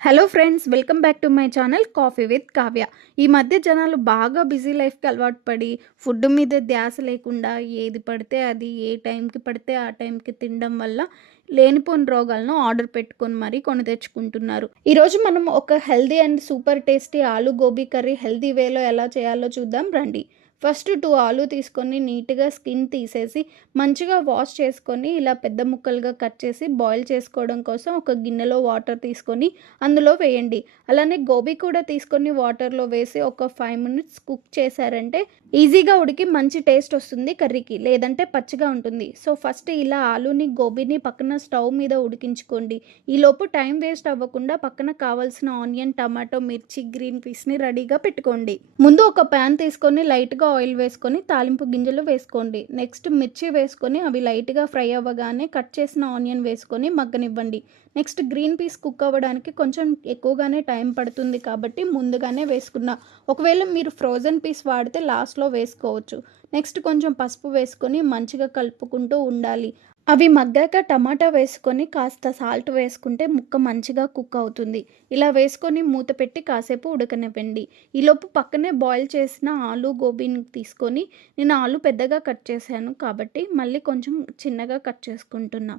Hello friends, welcome back to my channel coffee with Kavya. ఈ మధ్య జనాలు బాగా బిజీ లైఫ్కి అలవాటు పడి ఫుడ్ మీద ధ్యాస లేకుండా ఏది పడితే అది ఏ టైంకి పడితే ఆ టైంకి తినడం వల్ల లేనిపోని రోగాలను ఆర్డర్ పెట్టుకొని మరీ కొని తెచ్చుకుంటున్నారు. ఈరోజు మనం ఒక healthy and super tasty aloo gobi curry healthy వేలో ఎలా చేయాలో చూద్దాం రండి. ఫస్ట్ 2 ఆలు తీసుకొని నీట్గా స్కిన్ తీసేసి మంచిగా వాష్ చేసుకొని ఇలా పెద్ద ముక్కలుగా కట్ చేసి బాయిల్ చేసుకోవడం కోసం ఒక గిన్నెలో వాటర్ తీసుకొని అందులో వేయండి. అలానే గోబీ కూడా తీసుకొని వాటర్లో వేసి ఒక 5 మినిట్స్ కుక్ చేశారంటే ఈజీగా ఉడికి మంచి టేస్ట్ వస్తుంది కర్రీకి. లేదంటే పచ్చిగా ఉంటుంది. సో ఫస్ట్ ఇలా ఆలూని గోబీని పక్కన స్టవ్ మీద ఉడికించుకోండి. ఈలోపు టైం వేస్ట్ అవ్వకుండా పక్కన కావాల్సిన ఆనియన్, టమాటో, మిర్చి, గ్రీన్ పీస్ని రెడీగా పెట్టుకోండి. ముందు ఒక ప్యాన్ తీసుకొని లైట్గా ఆయిల్ వేసుకొని తాలింపు గింజలు వేసుకోండి. నెక్స్ట్ మిర్చి వేసుకొని అవి లైట్గా ఫ్రై అవ్వగానే కట్ చేసిన ఆనియన్ వేసుకొని మగ్గనివ్వండి. నెక్స్ట్ గ్రీన్ పీస్ కుక్ అవ్వడానికి కొంచెం ఎక్కువగానే టైం పడుతుంది కాబట్టి ముందుగానే వేసుకున్నా. ఒకవేళ మీరు ఫ్రోజన్ పీస్ వాడితే లాస్ట్లో వేసుకోవచ్చు. నెక్స్ట్ కొంచెం పసుపు వేసుకొని మంచిగా కలుపుకుంటూ ఉండాలి. అవి మగ్గాక టమాటా వేసుకొని కాస్త సాల్ట్ వేసుకుంటే ముక్క మంచిగా కుక్ అవుతుంది. ఇలా వేసుకొని మూత పెట్టి కాసేపు ఉడకనివ్వండి. ఈలోపు పక్కనే బాయిల్ చేసిన ఆలు గోబీని తీసుకొని నేను ఆలు పెద్దగా కట్ చేశాను కాబట్టి మళ్ళీ కొంచెం చిన్నగా కట్ చేసుకుంటున్నా.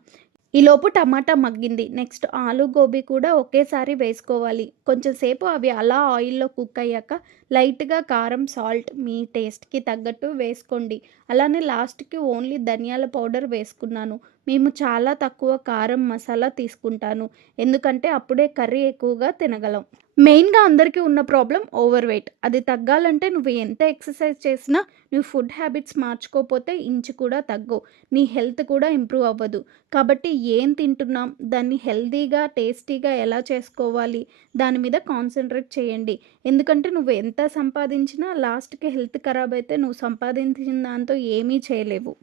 ఈలోపు టమాటా మగ్గింది. నెక్స్ట్ ఆలు గోబీ కూడా ఒకేసారి వేసుకోవాలి. కొంచెం సేపు అవి అలా ఆయిల్లో కుక్ అయ్యాక లైట్గా కారం, సాల్ట్ మీ టేస్ట్కి తగ్గట్టు వేసుకోండి. అలానే లాస్ట్కి ఓన్లీ ధనియాల పౌడర్ వేసుకున్నాను. మేము చాలా తక్కువ కారం, మసాలా తీసుకుంటాను. ఎందుకంటే అప్పుడే కర్రీ ఎక్కువగా తినగలం. మెయిన్గా అందరికీ ఉన్న ప్రాబ్లం ఓవర్ వెయిట్. అది తగ్గాలంటే నువ్వు ఎంత ఎక్సర్సైజ్ చేసినా నువ్వు ఫుడ్ హ్యాబిట్స్ మార్చుకోకపోతే ఇంచు కూడా తగ్గవు. నీ హెల్త్ కూడా ఇంప్రూవ్ అవ్వదు. కాబట్టి ఏం తింటున్నాం, దాన్ని హెల్తీగా టేస్టీగా ఎలా చేసుకోవాలి దాని మీద కాన్సన్ట్రేట్ చేయండి. ఎందుకంటే నువ్వు ఎంత సంపాదించినా లాస్ట్కి హెల్త్ ఖరాబ్ అయితే నువ్వు సంపాదించిన దాంతో ఏమీ చేయలేవు.